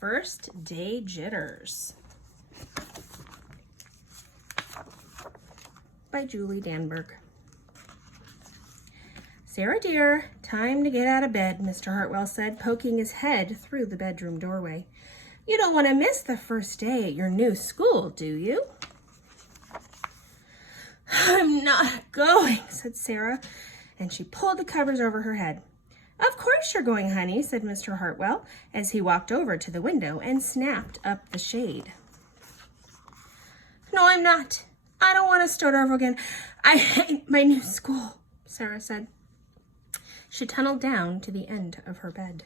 First Day Jitters by Julie Danberg. Sarah dear, time to get out of bed, Mr. Hartwell said, poking his head through the bedroom doorway. You don't want to miss the first day at your new school, do you? I'm not going, said Sarah, and she pulled the covers over her head. Of course you're going, honey, said Mr. Hartwell, as he walked over to the window and snapped up the shade. No, I'm not. I don't want to start over again. I hate my new school, Sarah said. She tunneled down to the end of her bed.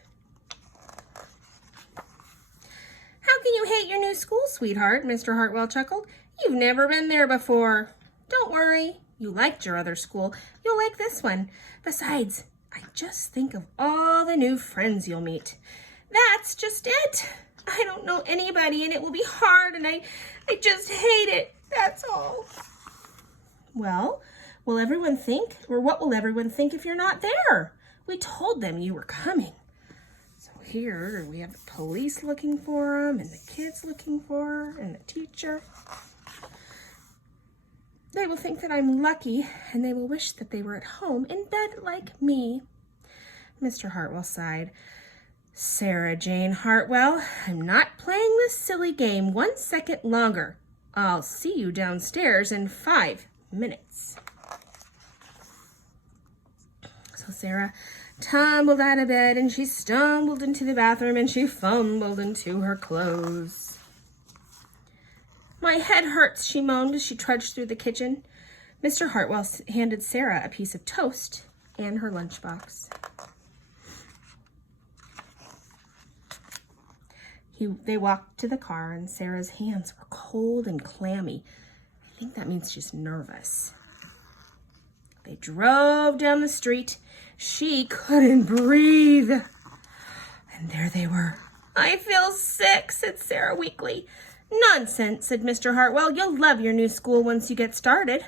How can you hate your new school, sweetheart? Mr. Hartwell chuckled. You've never been there before. Don't worry. You liked your other school. You'll like this one. Besides, I just think of all the new friends you'll meet. That's just it. I don't know anybody and it will be hard and I just hate it. That's all. Well, will everyone think, or what will everyone think if you're not there? We told them you were coming. So here we have the police looking for them and the kids looking for her and the teacher. They will think that I'm lucky, and they will wish that they were at home in bed like me. Mr. Hartwell sighed. Sarah Jane Hartwell, I'm not playing this silly game 1 second longer. I'll see you downstairs in 5 minutes. So Sarah tumbled out of bed, and she stumbled into the bathroom, and she fumbled into her clothes. My head hurts, she moaned as she trudged through the kitchen. Mr. Hartwell handed Sarah a piece of toast and her lunchbox. They walked to the car, and Sarah's hands were cold and clammy. I think that means she's nervous. They drove down the street. She couldn't breathe. And there they were. I feel sick, said Sarah weakly. Nonsense, said Mr. Hartwell. You'll love your new school once you get started.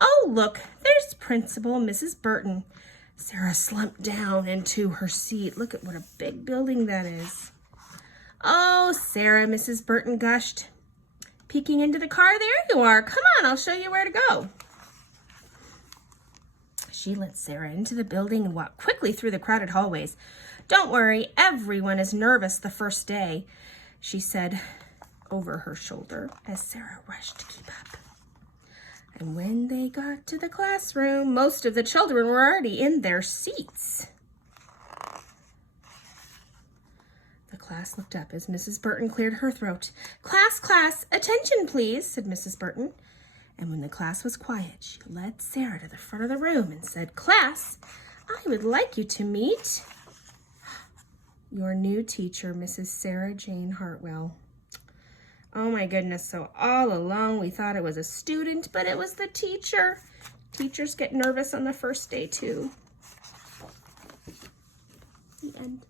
Oh, look, there's Principal Mrs. Burton. Sarah slumped down into her seat. Look at what a big building that is. Oh, Sarah, Mrs. Burton gushed. Peeking into the car, there you are. Come on, I'll show you where to go. She led Sarah into the building and walked quickly through the crowded hallways. Don't worry, everyone is nervous the first day, she said over her shoulder as Sarah rushed to keep up. And when they got to the classroom, most of the children were already in their seats. The class looked up as Mrs. Burton cleared her throat. Class, attention please, said Mrs. Burton. And when the class was quiet, she led Sarah to the front of the room and said, Class, I would like you to meet your new teacher, Mrs. Sarah Jane Hartwell. Oh my goodness, so all along we thought it was a student, but it was the teacher. Teachers get nervous on the first day too. The end.